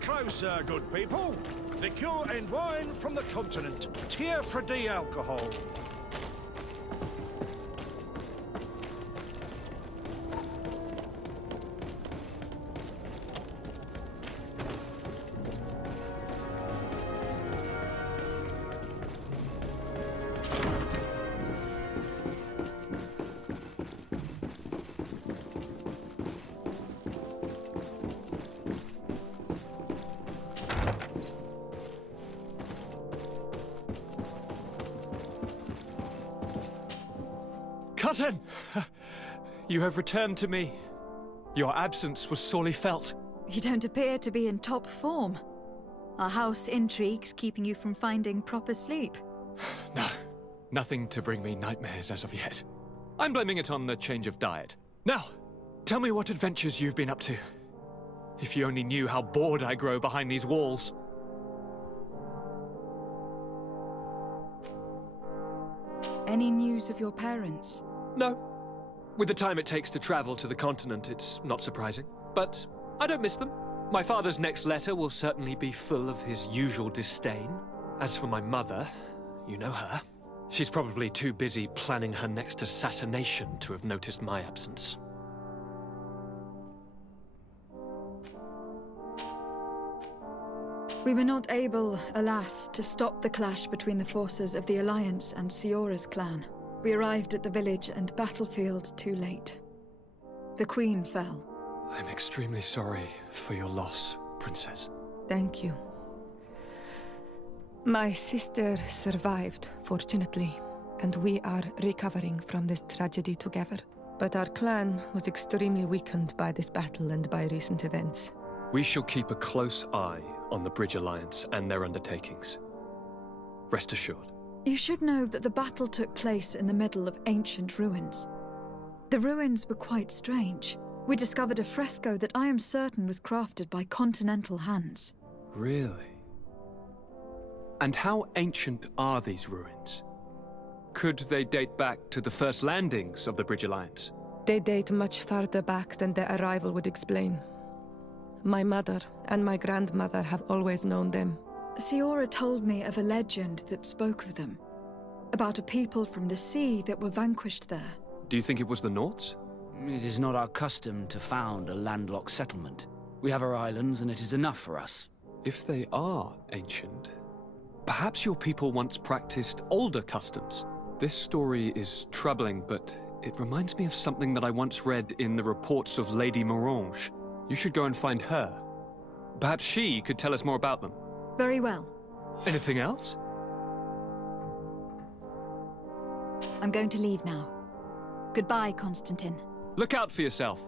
closer, good people. Liqueur and wine from the continent. Tier for D alcohol. Cousin! You have returned to me. Your absence was sorely felt. You don't appear to be in top form. Are house intrigues keeping you from finding proper sleep? No, nothing to bring me nightmares as of yet. I'm blaming it on the change of diet. Now, tell me what adventures you've been up to. If you only knew how bored I grow behind these walls. Any news of your parents? No. With the time it takes to travel to the continent, it's not surprising. But I don't miss them. My father's next letter will certainly be full of his usual disdain. As for my mother, you know her. She's probably too busy planning her next assassination to have noticed my absence. We were not able, alas, to stop the clash between the forces of the Alliance and Siora's clan. We arrived at the village and battlefield too late. The Queen fell. I'm extremely sorry for your loss, Princess. Thank you. My sister survived, fortunately, and we are recovering from this tragedy together. But our clan was extremely weakened by this battle and by recent events. We shall keep a close eye on the Bridge Alliance and their undertakings. Rest assured. You should know that the battle took place in the middle of ancient ruins. The ruins were quite strange. We discovered a fresco that I am certain was crafted by continental hands. Really? And how ancient are these ruins? Could they date back to the first landings of the Bridge Alliance? They date much farther back than their arrival would explain. My mother and my grandmother have always known them. Siora told me of a legend that spoke of them. About a people from the sea that were vanquished there. Do you think it was the Nauts? It is not our custom to found a landlocked settlement. We have our islands, and it is enough for us. If they are ancient, perhaps your people once practiced older customs. This story is troubling, but it reminds me of something that I once read in the reports of Lady Morange. You should go and find her. Perhaps she could tell us more about them. Very well. Anything else? I'm going to leave now. Goodbye, Constantine. Look out for yourself.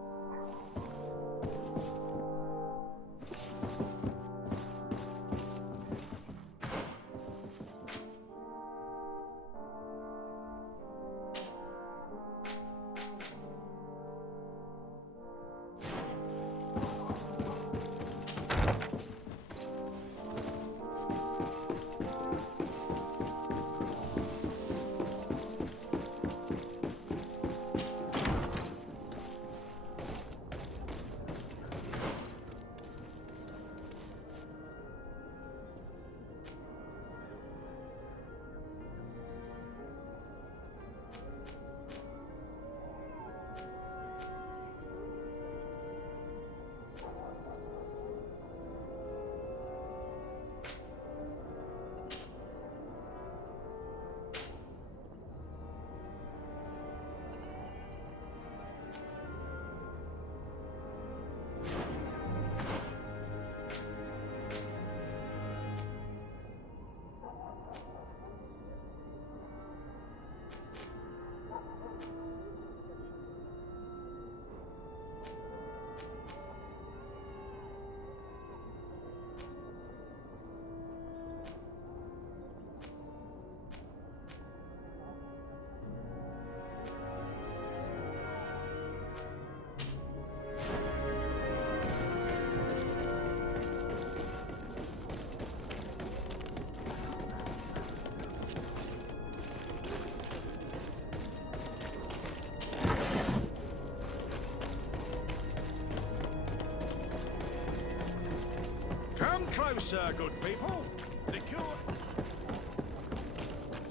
Come closer, good people. The cure...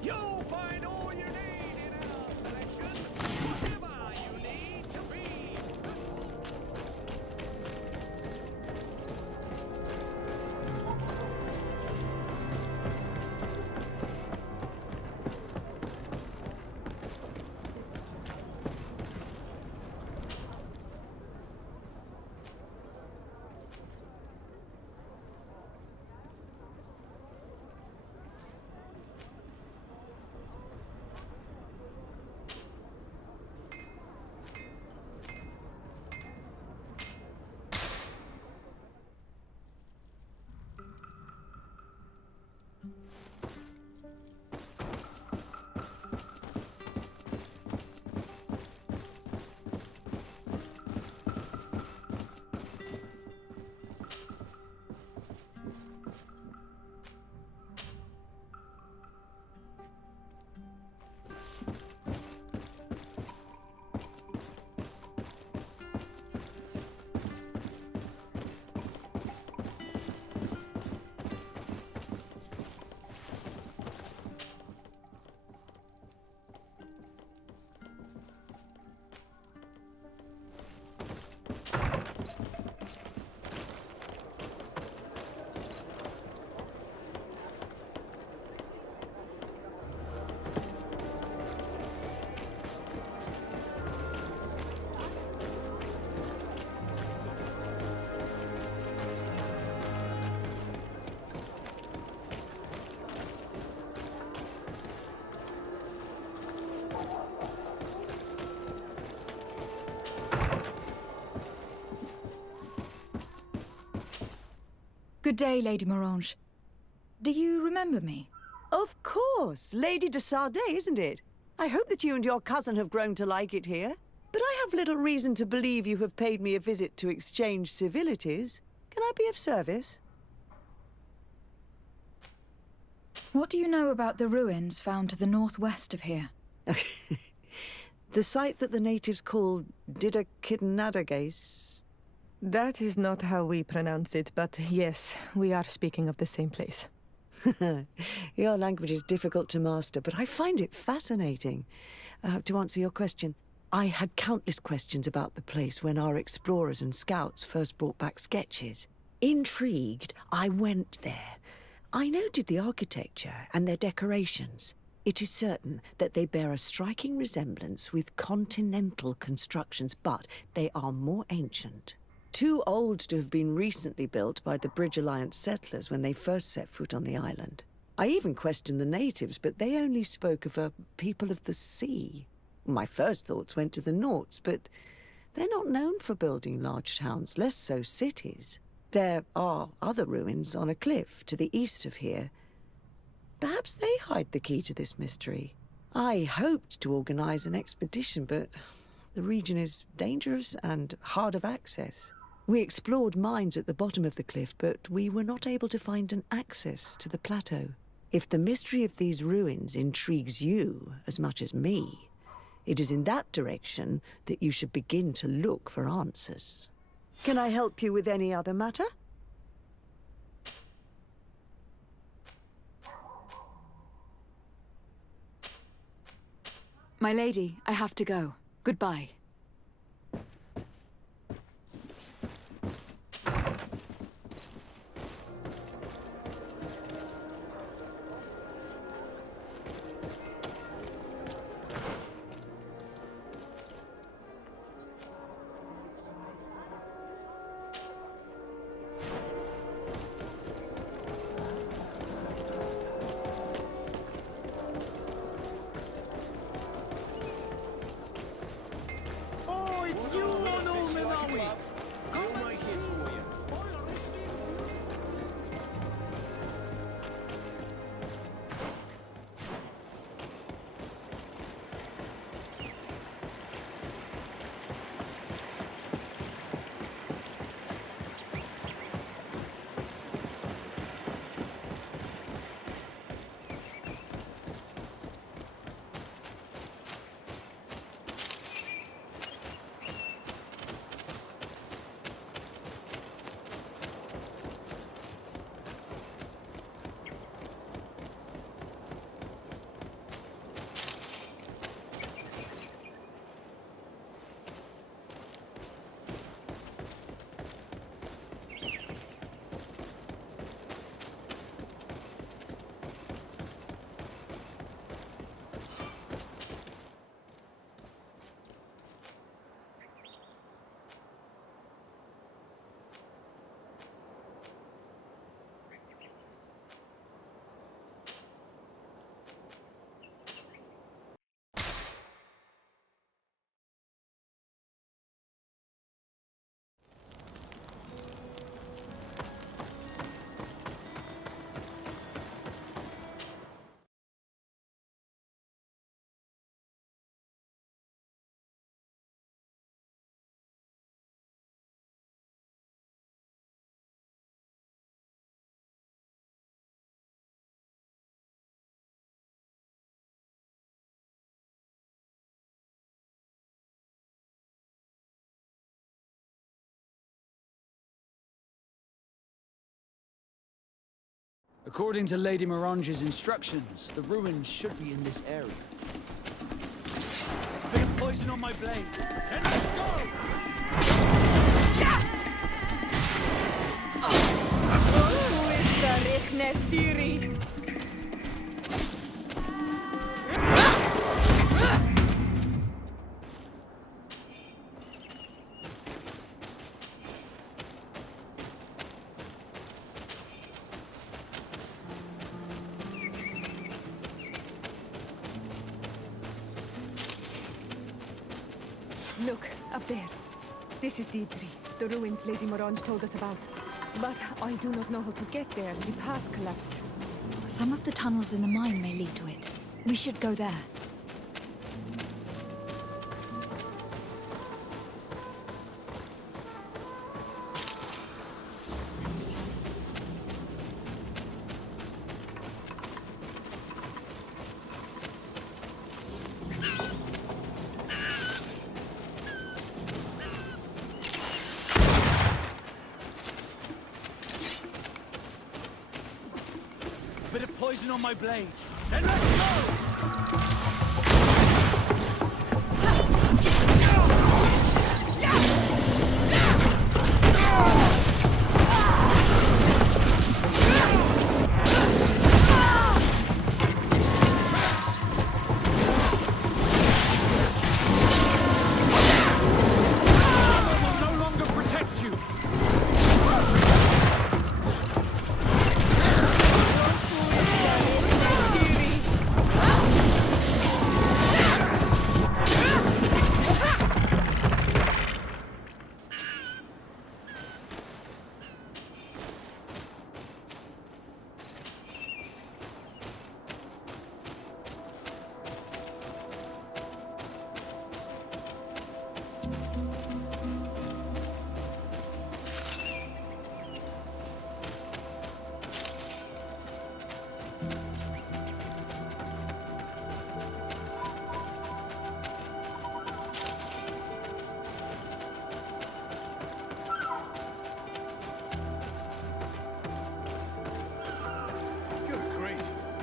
You'll find all you need in our selection. Whatever you need to be. Good day, Lady Morange. Do you remember me? Of course, Lady de Sardet, isn't it? I hope that you and your cousin have grown to like it here. But I have little reason to believe you have paid me a visit to exchange civilities. Can I be of service? What do you know about the ruins found to the northwest of here? The site that the natives call Didakidnadagase. That is not how we pronounce it, but yes, we are speaking of the same place. Your language is difficult to master, but I find it fascinating. To answer your question, I had countless questions about the place when our explorers and scouts first brought back sketches. Intrigued, I went there. I noted the architecture and their decorations. It is certain that they bear a striking resemblance with continental constructions, but they are more ancient. Too old to have been recently built by the Bridge Alliance settlers when they first set foot on the island. I even questioned the natives, but they only spoke of a people of the sea. My first thoughts went to the Nauts, but they're not known for building large towns, less so cities. There are other ruins on a cliff to the east of here. Perhaps they hide the key to this mystery. I hoped to organize an expedition, but the region is dangerous and hard of access. We explored mines at the bottom of the cliff, but we were not able to find an access to the plateau. If the mystery of these ruins intrigues you as much as me, it is in that direction that you should begin to look for answers. Can I help you with any other matter? My lady, I have to go. Goodbye. According to Lady Morange's instructions, the ruins should be in this area. A bit of poison on my blade. Then let's go! Look, up there. This is D3, the ruins Lady Morange told us about. But I do not know how to get there. The path collapsed. Some of the tunnels in the mine may lead to it. We should go there. Bit of poison on my blade. Then let's go!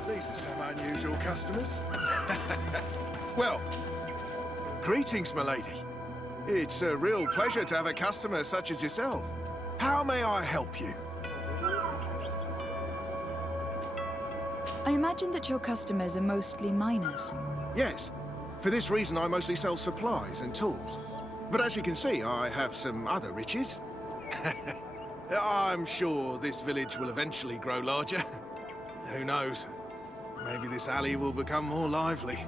These are some unusual customers. Well, greetings, milady. It's a real pleasure to have a customer such as yourself. How may I help you? I imagine that your customers are mostly miners. Yes. For this reason, I mostly sell supplies and tools. But as you can see, I have some other riches. I'm sure this village will eventually grow larger. Who knows? Maybe this alley will become more lively.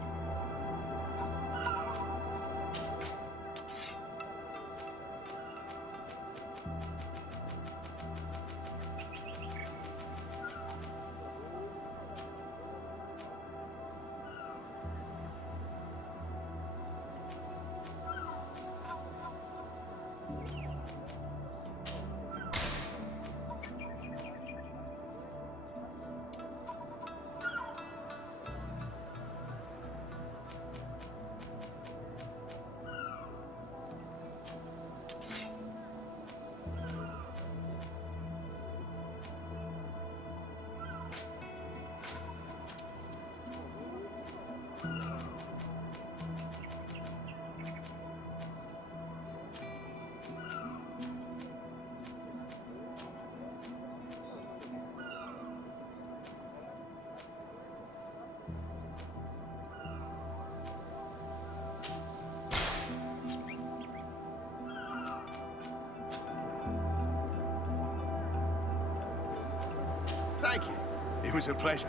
Thank you. It was a pleasure.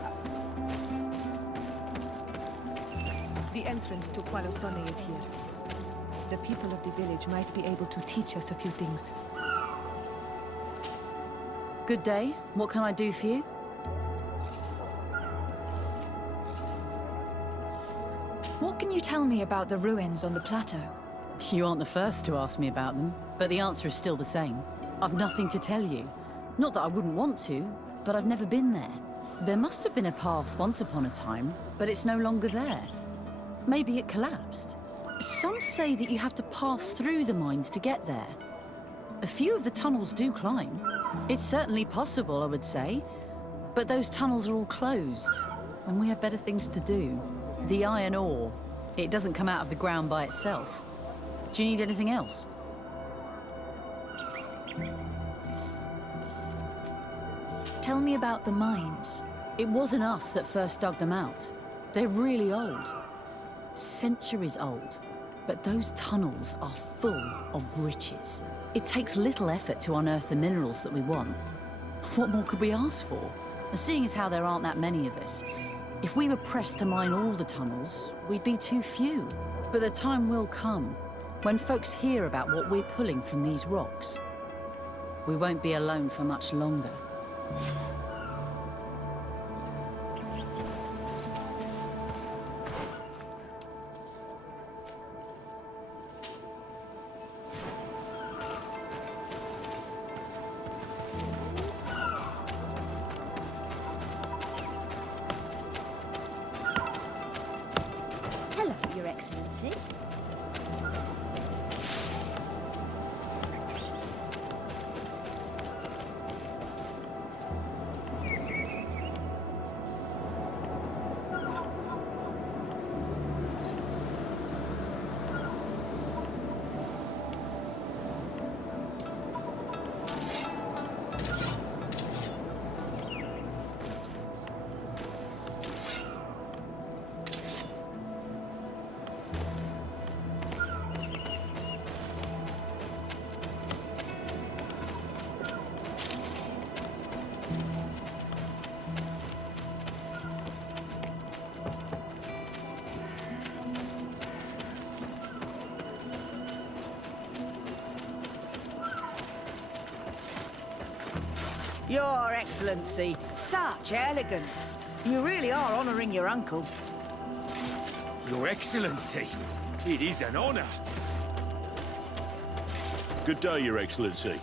The entrance to Qualosone is here. The people of the village might be able to teach us a few things. Good day. What can I do for you? What can you tell me about the ruins on the plateau? You aren't the first to ask me about them, but the answer is still the same. I've nothing to tell you. Not that I wouldn't want to, but I've never been there. There must have been a path once upon a time, but it's no longer there. Maybe it collapsed. Some say that you have to pass through the mines to get there. A few of the tunnels do climb. It's certainly possible, I would say. But those tunnels are all closed, and we have better things to do. The iron ore, it doesn't come out of the ground by itself. Do you need anything else? Tell me about the mines. It wasn't us that first dug them out. They're really old. Centuries old. But those tunnels are full of riches. It takes little effort to unearth the minerals that we want. What more could we ask for? And seeing as how there aren't that many of us, if we were pressed to mine all the tunnels, we'd be too few. But the time will come when folks hear about what we're pulling from these rocks. We won't be alone for much longer. Hello, Your Excellency. Your Excellency, such elegance. You really are honouring your uncle. Your Excellency, it is an honor. Good day, Your Excellency.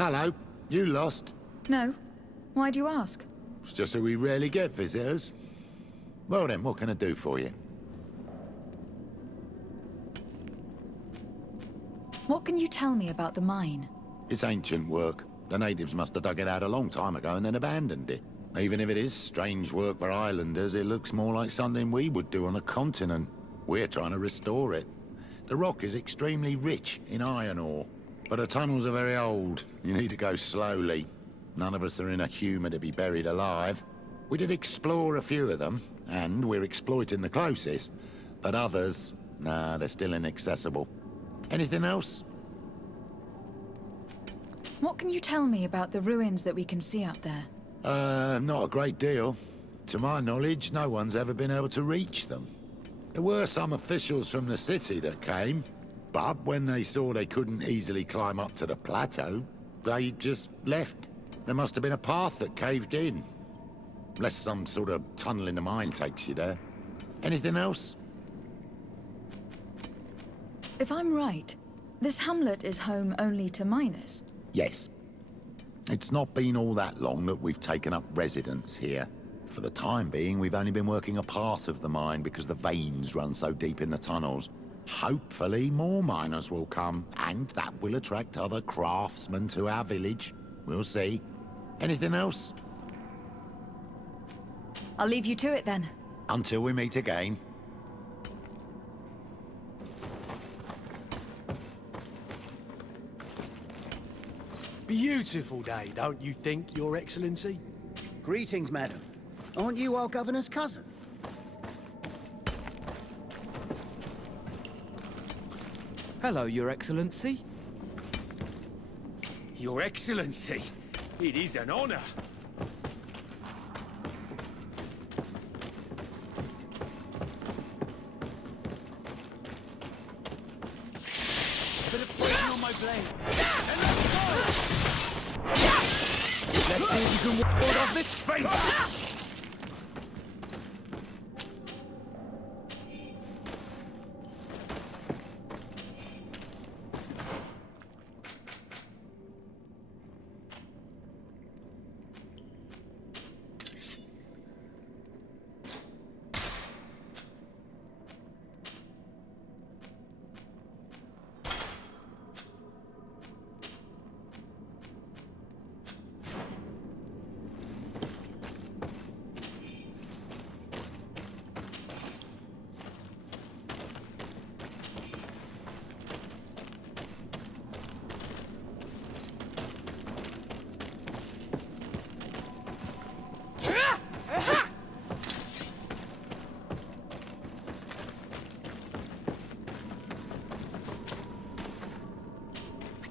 Hello. You lost? No. Why do you ask? It's just that we rarely get visitors. Well then, what can I do for you? What can you tell me about the mine? It's ancient work. The natives must have dug it out a long time ago and then abandoned it. Even if it is strange work for islanders, it looks more like something we would do on a continent. We're trying to restore it. The rock is extremely rich in iron ore. But the tunnels are very old. You need to go slowly. None of us are in a humour to be buried alive. We did explore a few of them, and we're exploiting the closest. But others, nah, they're still inaccessible. Anything else? What can you tell me about the ruins that we can see up there? Not a great deal. To my knowledge, no one's ever been able to reach them. There were some officials from the city that came, but when they saw they couldn't easily climb up to the plateau, they just left. There must have been a path that caved in. Unless some sort of tunnel in the mine takes you there. Anything else? If I'm right, this hamlet is home only to miners. Yes. It's not been all that long that we've taken up residence here. For the time being, we've only been working a part of the mine because the veins run so deep in the tunnels. Hopefully more miners will come, and that will attract other craftsmen to our village. We'll see. Anything else? I'll leave you to it then. Until we meet again. Beautiful day, don't you think, Your Excellency? Greetings, madam. Aren't you our governor's cousin? Hello, Your Excellency. Your Excellency, it is an honor. On my blade. Let's see if you can ward off this fate!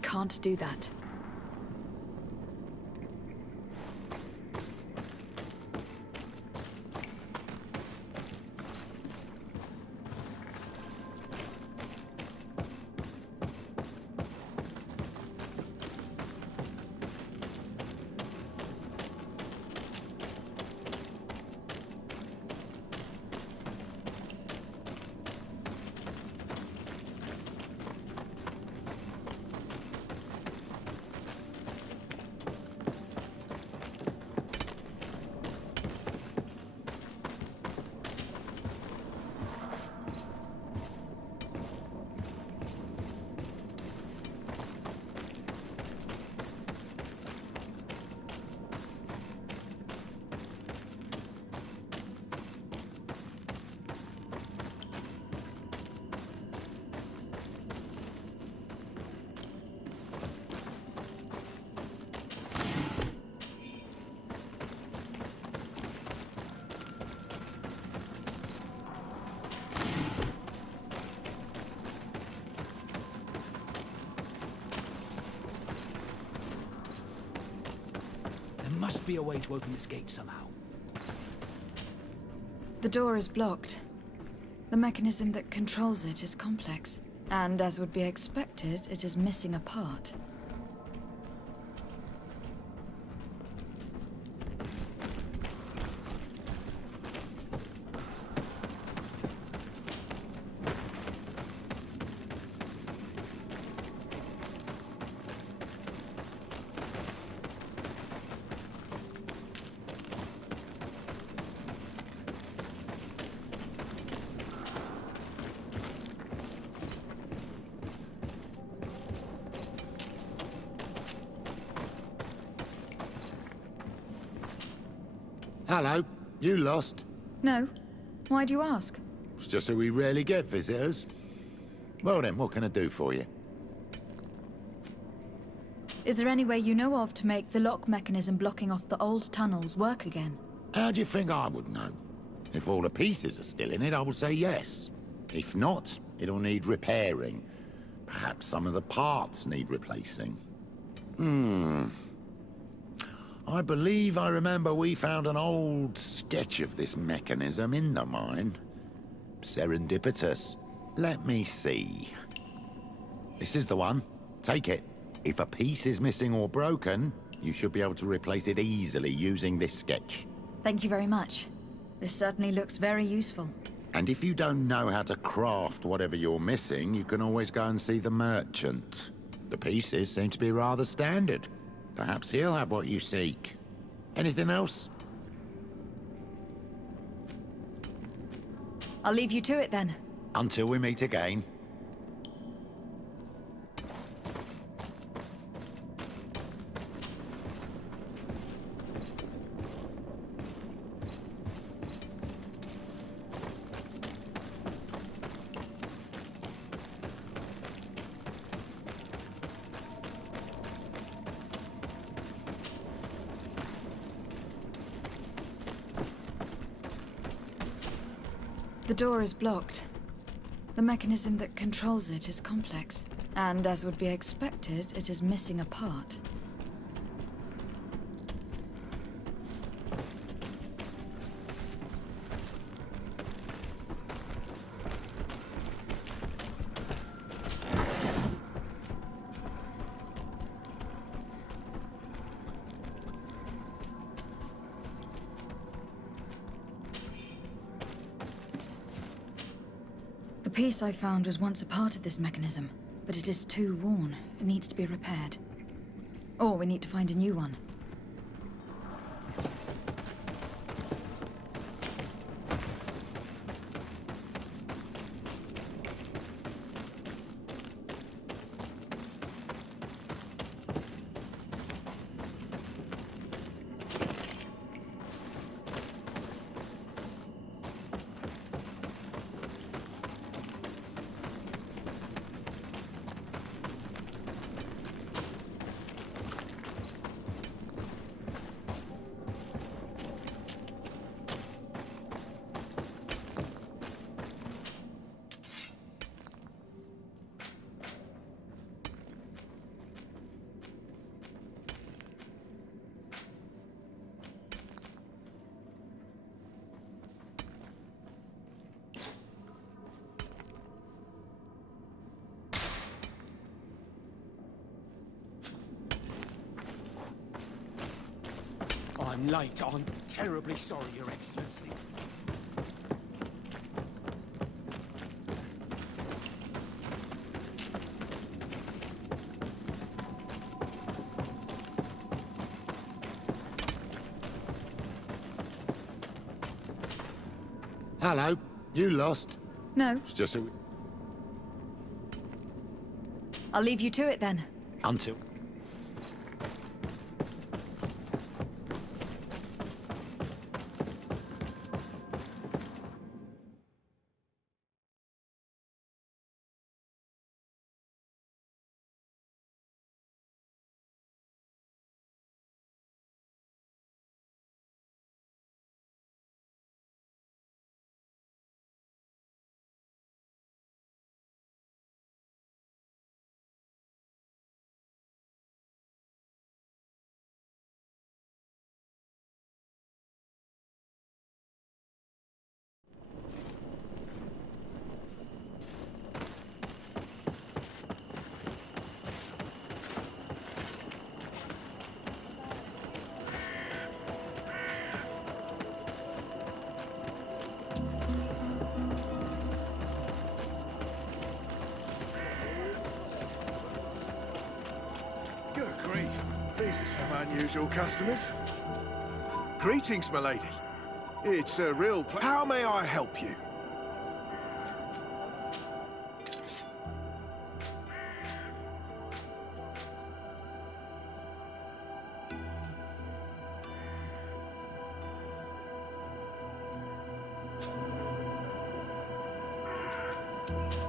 Can't do that. There must be a way to open this gate somehow. The door is blocked. The mechanism that controls it is complex. And as would be expected, it is missing a part. Hello, you lost? No. Why do you ask? It's just that we rarely get visitors. Well then, what can I do for you? Is there any way you know of to make the lock mechanism blocking off the old tunnels work again? How do you think I would know? If all the pieces are still in it, I would say yes. If not, it'll need repairing. Perhaps some of the parts need replacing. I believe I remember we found an old sketch of this mechanism in the mine. Serendipitous. Let me see. This is the one. Take it. If a piece is missing or broken, you should be able to replace it easily using this sketch. Thank you very much. This certainly looks very useful. And if you don't know how to craft whatever you're missing, you can always go and see the merchant. The pieces seem to be rather standard. Perhaps he'll have what you seek. Anything else? I'll leave you to it then. Until we meet again. The door is blocked. The mechanism that controls it is complex. And as would be expected, it is missing a part. The piece I found was once a part of this mechanism, but it is too worn. It needs to be repaired. Or we need to find a new one. I'm late. I'm terribly sorry, Your Excellency. Hello. You lost? No. It's just a... I'll leave you to it then. Until... Good grief. These are some unusual customers. Greetings, milady. It's a real How may I help you?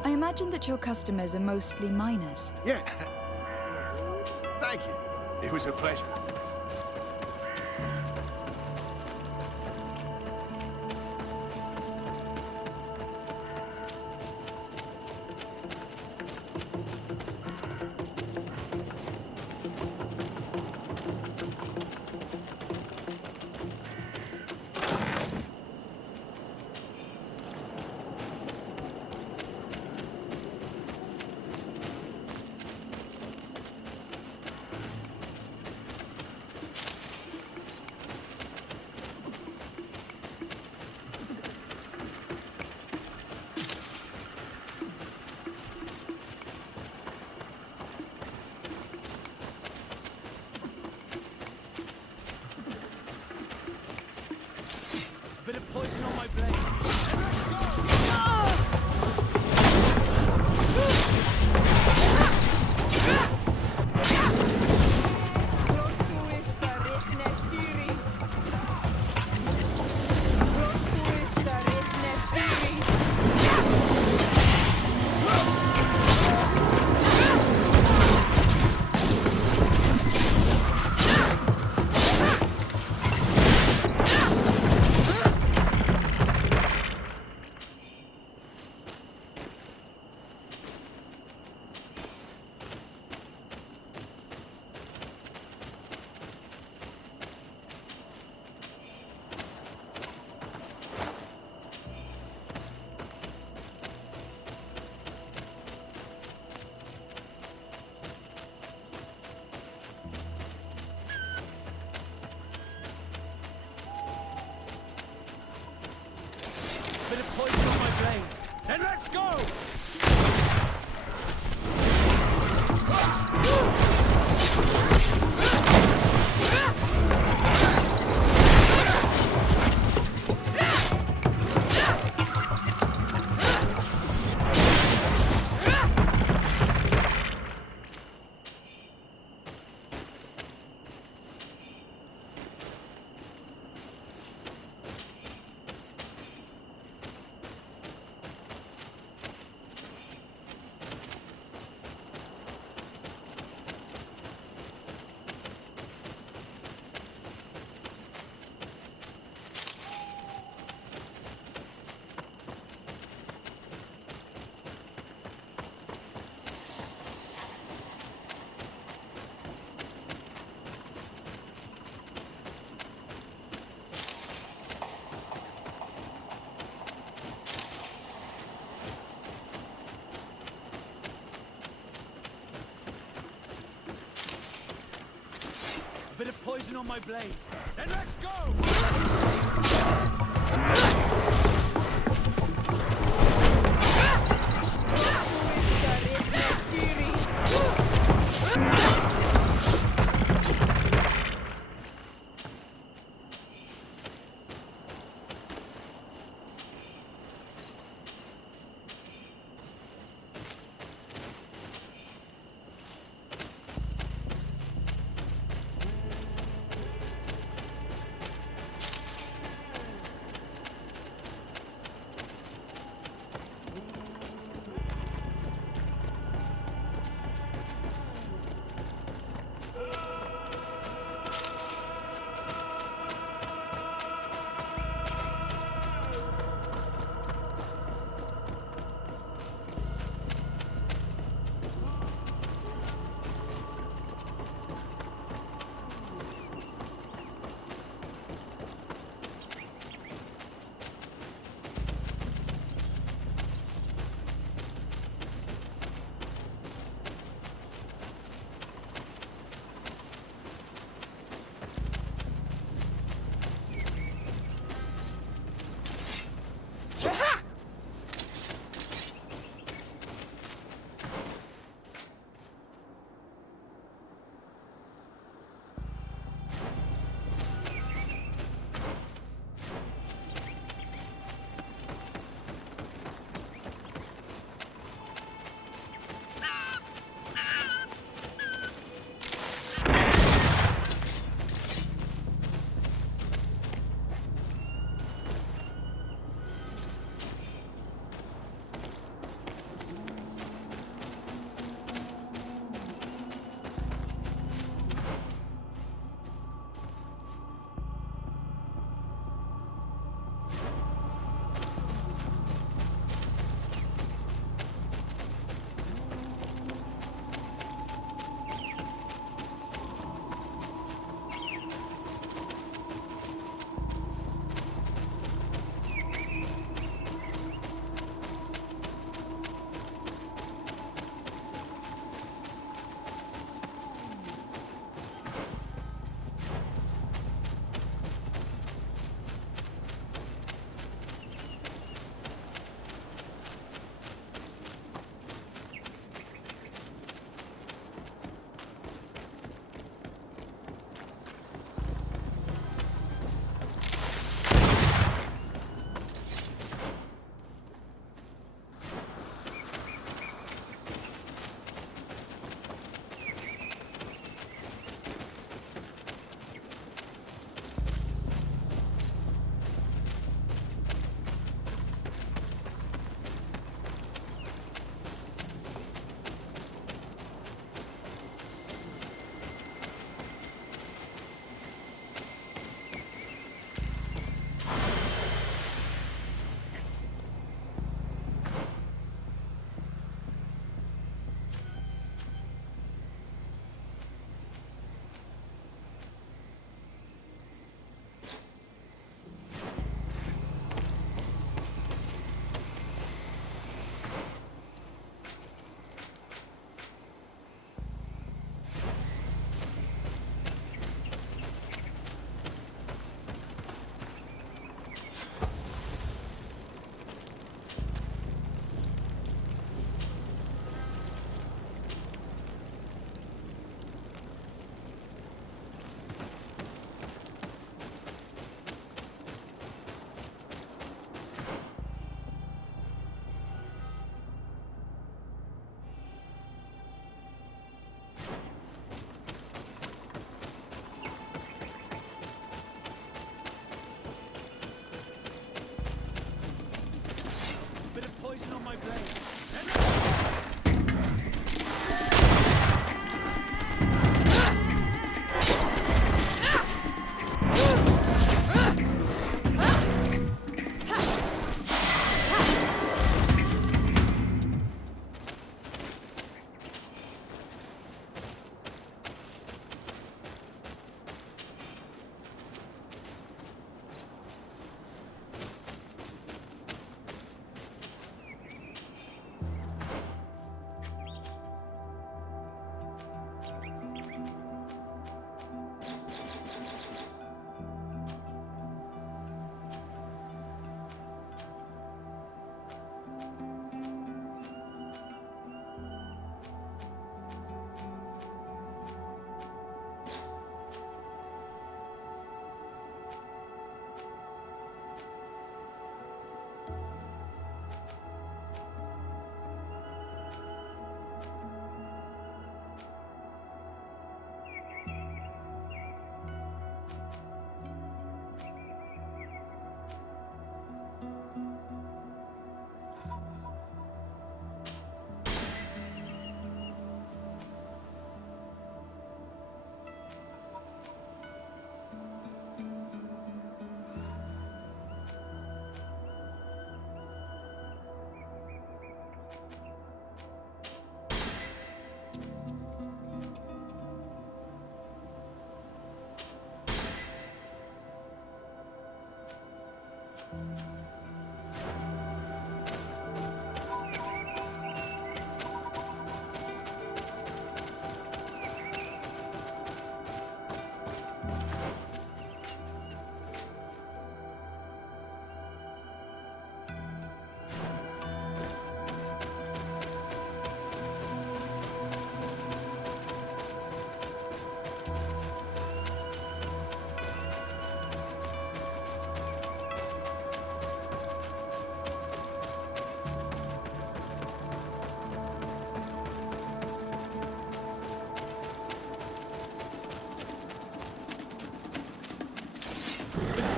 I imagine that your customers are mostly miners. Yeah. Thank you. It was a pleasure. Bit of poison on my blade. bit of poison on my blade. Then let's go! Bit of poison on my blade. Then let's go!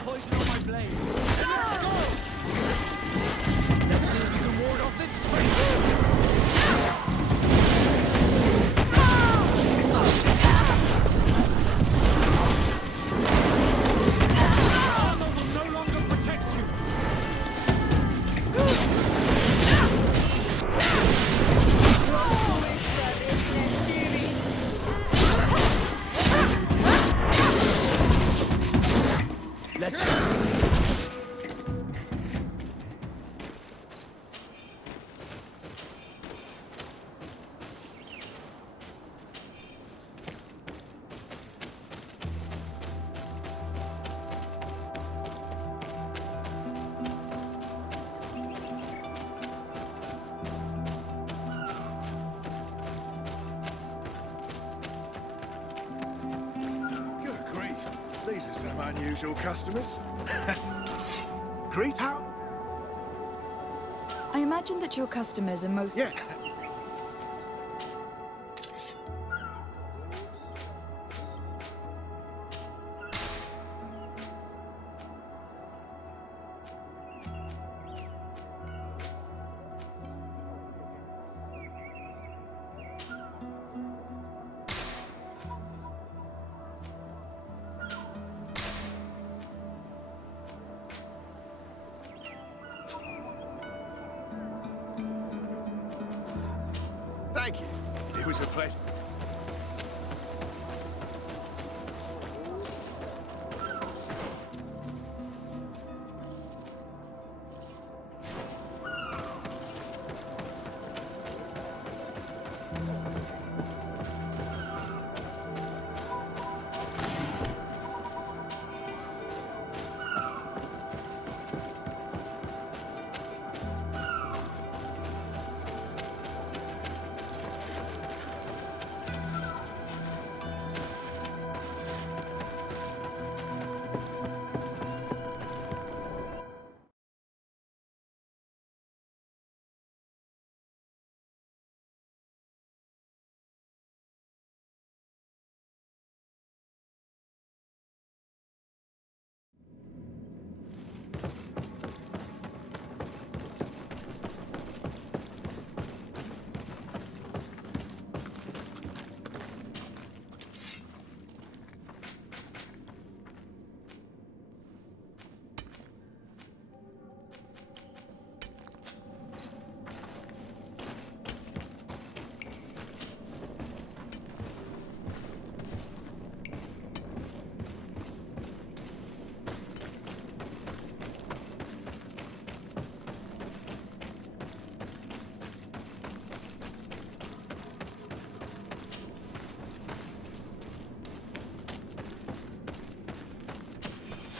Poison on my blade. Let's go! Let's see if you can ward off this fate. Armor will no longer protect you. Let's Good grief. These are some unusual customers. Greet? I imagine that your customers are most... Yeah. Thank you. It was a pleasure.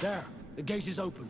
There, the gate is open.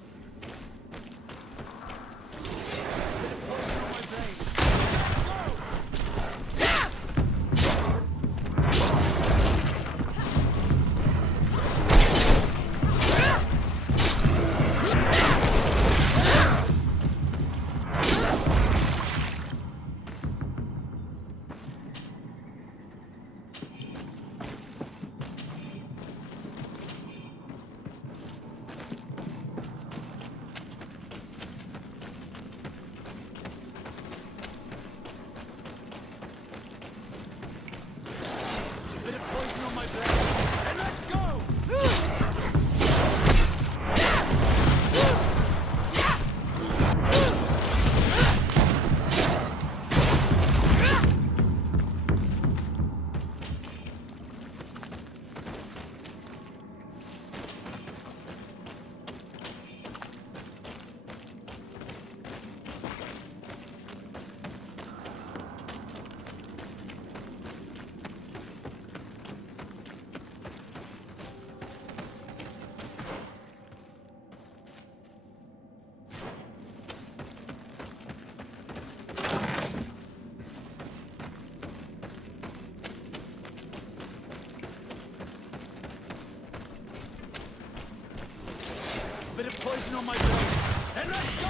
Bit of poison on my blade. Then let's go!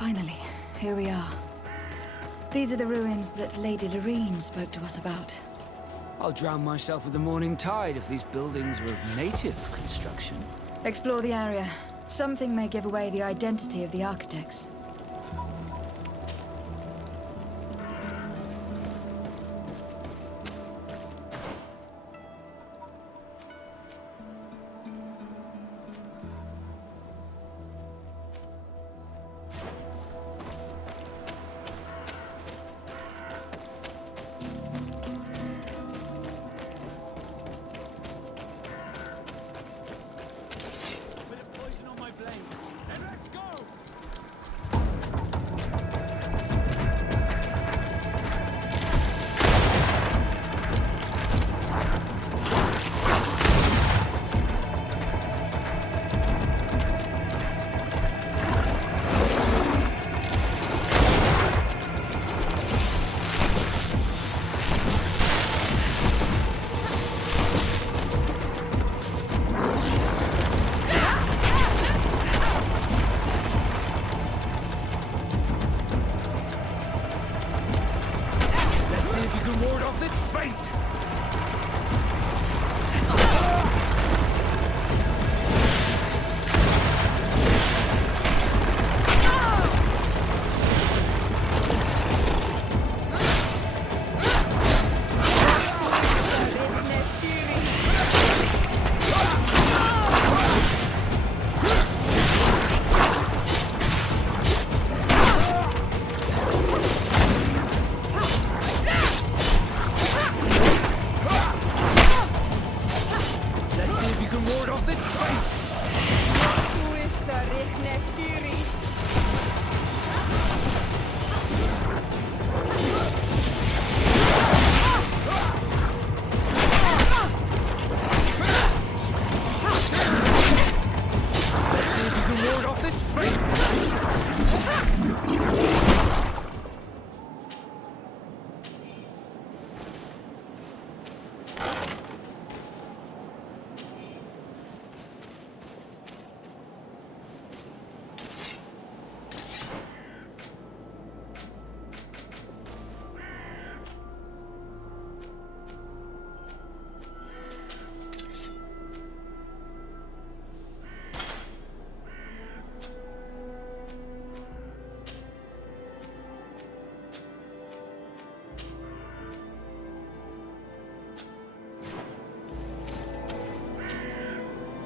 Finally, here we are. These are the ruins that Lady Lorene spoke to us about. I'll drown myself with the morning tide if these buildings are of native construction. Explore the area. Something may give away the identity of the architects.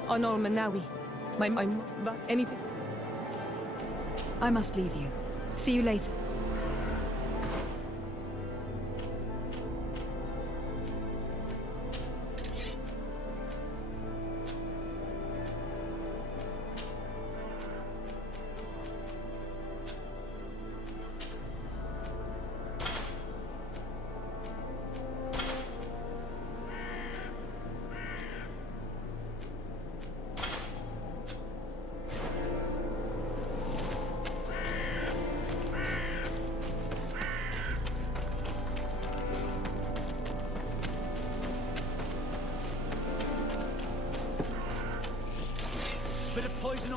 Anol Manawi. I'm anything. I must leave you. See you later.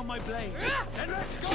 my blade. Then let's go!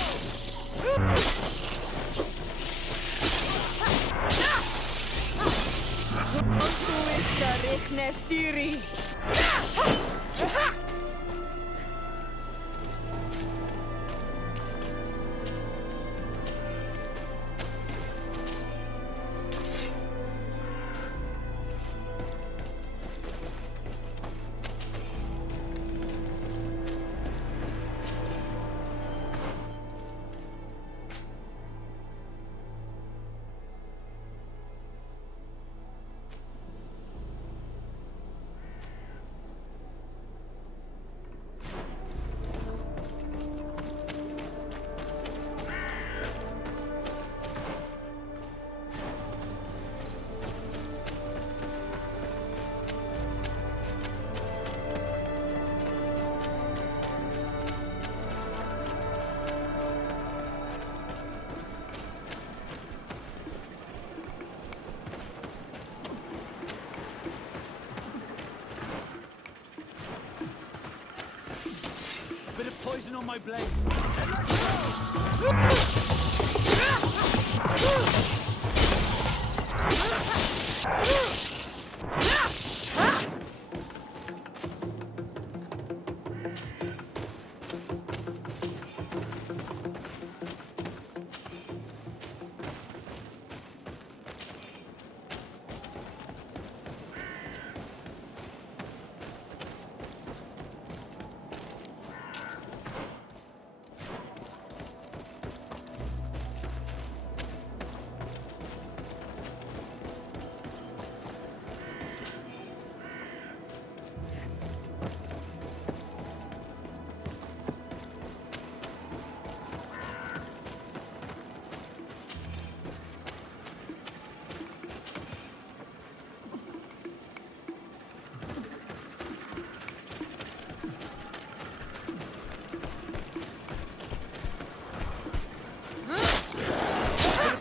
Bit of poison on my blade. Then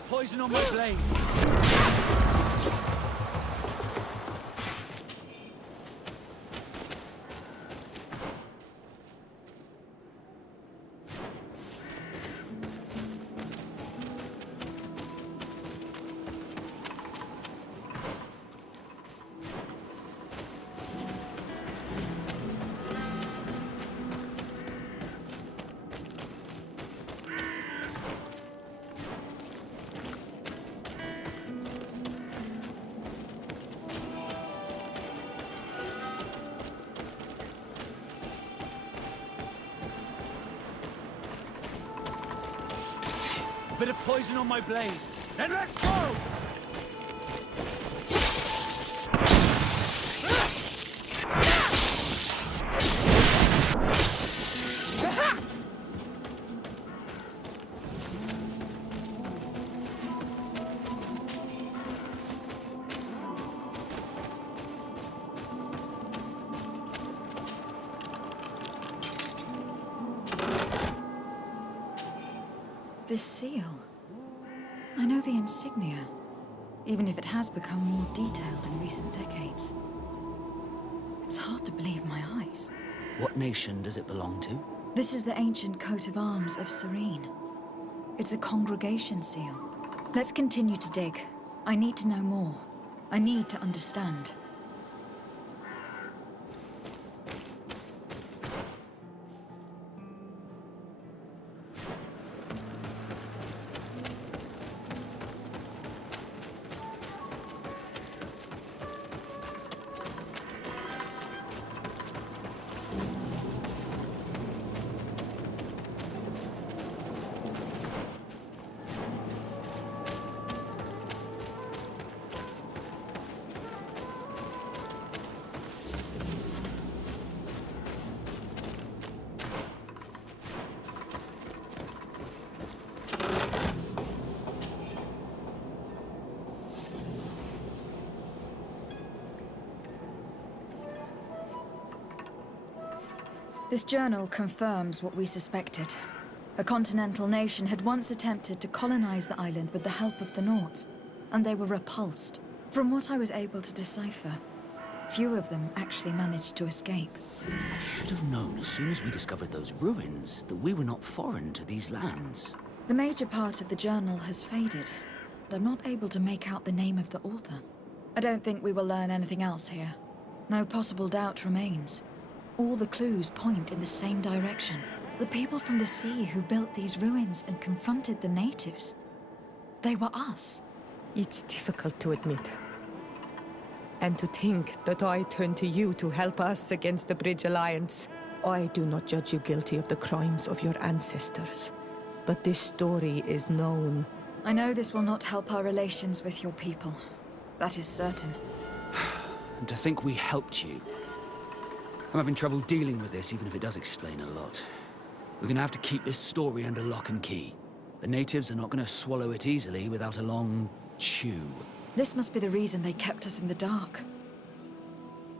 poison on my blade. Bit of poison on my blade. Then let's go! This seal. I know the insignia, even if it has become more detailed in recent decades. It's hard to believe my eyes. What nation does it belong to? This is the ancient coat of arms of Serene. It's a congregation seal. Let's continue to dig. I need to know more. I need to understand. This journal confirms what we suspected. A continental nation had once attempted to colonize the island with the help of the Nords, and they were repulsed. From what I was able to decipher, Few of them actually managed to escape. I should have known as soon as we discovered those ruins that we were not foreign to these lands. The major part of the journal has faded, and I'm not able to make out the name of the author. I don't think we will learn anything else here. No possible doubt remains. All the clues point in the same direction. The people from the sea who built these ruins and confronted the natives. They were us. It's difficult to admit. And to think that I turn to you to help us against the Bridge Alliance. I do not judge you guilty of the crimes of your ancestors. But this story is known. I know this will not help our relations with your people. That is certain. And to think we helped you. I'm having trouble dealing with this, even if it does explain a lot. We're gonna have to keep this story under lock and key. The natives are not gonna swallow it easily without a long chew. This must be the reason they kept us in the dark.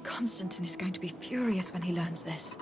Constantine is going to be furious when he learns this.